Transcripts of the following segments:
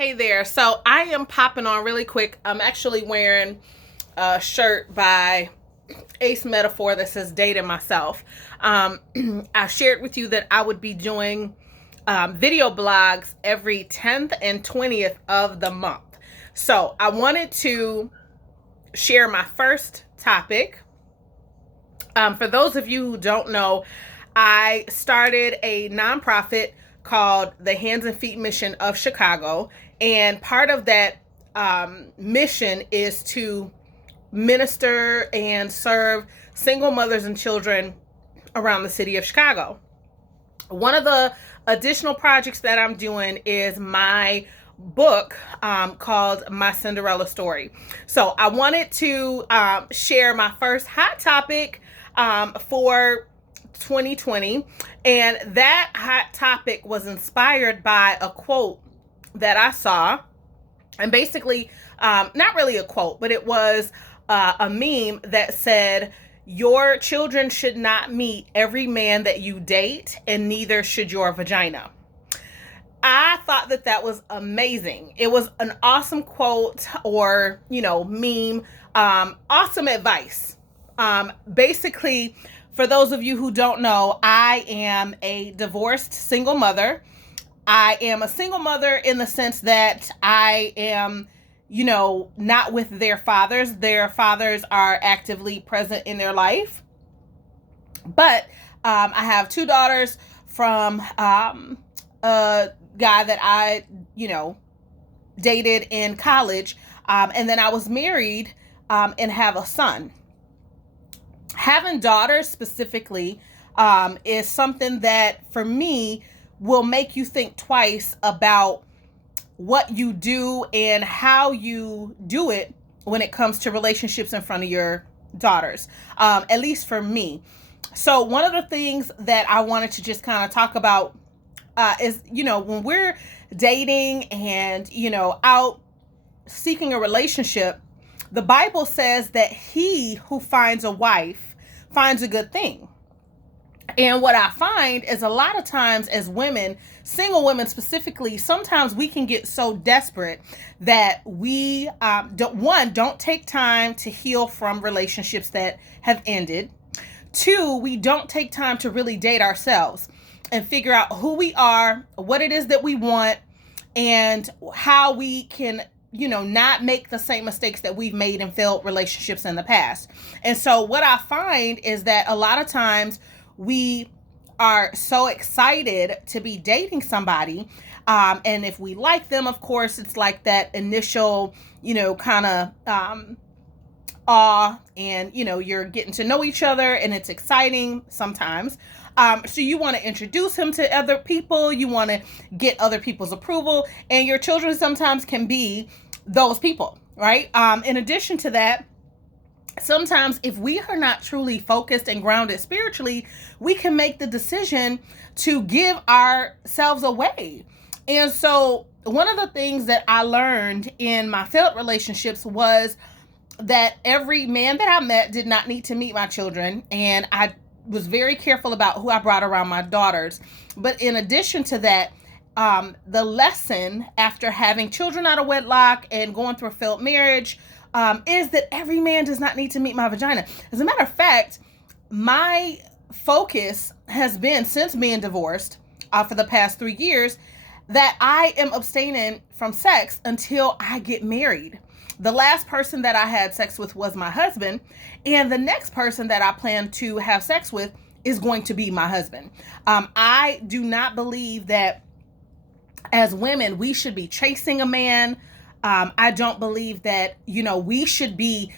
Hey there. So I am popping on really quick. I'm actually wearing a shirt by Ace Metaphor that says Dating Myself. Um, I shared with you that I would be doing video blogs every 10th and 20th of the month. So I wanted to share my first topic. For those of you who don't know, I started a nonprofit called the Hands and Feet Mission of Chicago. And part of that mission is to minister and serve single mothers and children around the city of Chicago. One of the additional projects that I'm doing is my book called My Cinderella Story. So I wanted to share my first hot topic for 2020, and that hot topic was inspired by a quote that I saw. And basically, not really a quote, but it was a meme that said, your children should not meet every man that you date, and neither should your vagina. I thought that that was amazing. It was an awesome quote or, meme. Awesome advice. Basically, for those of you who don't know, I am a divorced single mother. I am a single mother in the sense that I am, not with their fathers. Their fathers are actively present in their life. But I have two daughters from a guy that I, dated in college. And then I was married and have a son. Having daughters specifically is something that, for me, will make you think twice about what you do and how you do it when it comes to relationships in front of your daughters, at least for me. So one of the things that I wanted to just kind of talk about is, when we're dating and, out seeking a relationship, the Bible says that he who finds a wife finds a good thing. And what I find is a lot of times as women, single women specifically, sometimes we can get so desperate that we don't take time to heal from relationships that have ended. Two, we don't take time to really date ourselves and figure out who we are, what it is that we want, and how we can not make the same mistakes that we've made in failed relationships in the past. And so what I find is that a lot of times we are so excited to be dating somebody. And if we like them, of course, it's like that initial, kind of awe, and, you're getting to know each other and it's exciting sometimes. So you want to introduce him to other people. You want to get other people's approval, and your children sometimes can be those people, right? In addition to that, sometimes if we are not truly focused and grounded spiritually, we can make the decision to give ourselves away. And so one of the things that I learned in my failed relationships was that every man that I met did not need to meet my children. And I was very careful about who I brought around my daughters. But in addition to that, the lesson after having children out of wedlock and going through a failed marriage is that every man does not need to meet my vagina. As a matter of fact, my focus has been, since being divorced for the past 3 years, that I am abstaining from sex until I get married. The last person that I had sex with was my husband, and the next person that I plan to have sex with is going to be my husband. I do not believe that as women we should be chasing a man. I don't believe that, we should be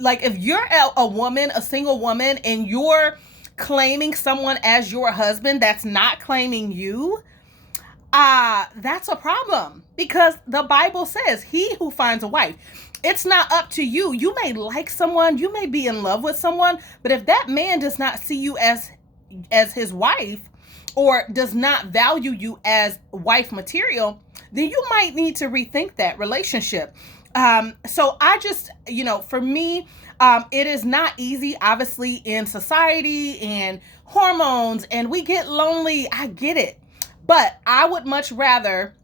like, if you're a woman, a single woman, and you're claiming someone as your husband that's not claiming you, that's a problem, because the Bible says he who finds a wife, it's not up to you. You may like someone, you may be in love with someone, but if that man does not see you as his wife, or does not value you as wife material, then you might need to rethink that relationship. So I just, for me, it is not easy, obviously, in society and hormones, and we get lonely. I get it. But I would much rather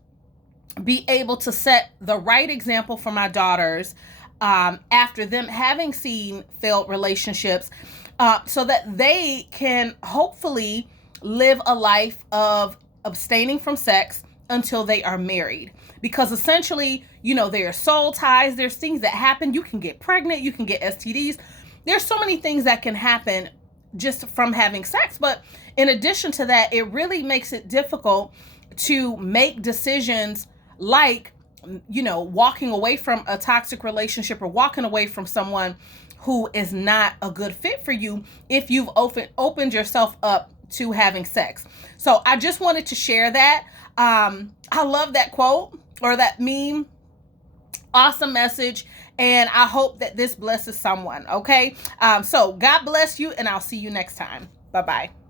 be able to set the right example for my daughters after them having seen failed relationships, so that they can hopefully live a life of abstaining from sex until they are married. Because essentially, there are soul ties, there's things that happen. You can get pregnant, you can get STDs. There's so many things that can happen just from having sex. But in addition to that, it really makes it difficult to make decisions like, walking away from a toxic relationship or walking away from someone who is not a good fit for you if you've opened yourself up to having sex. So I just wanted to share that. I love that quote or that meme. Awesome message. And I hope that this blesses someone. Okay. So God bless you, and I'll see you next time. Bye-bye.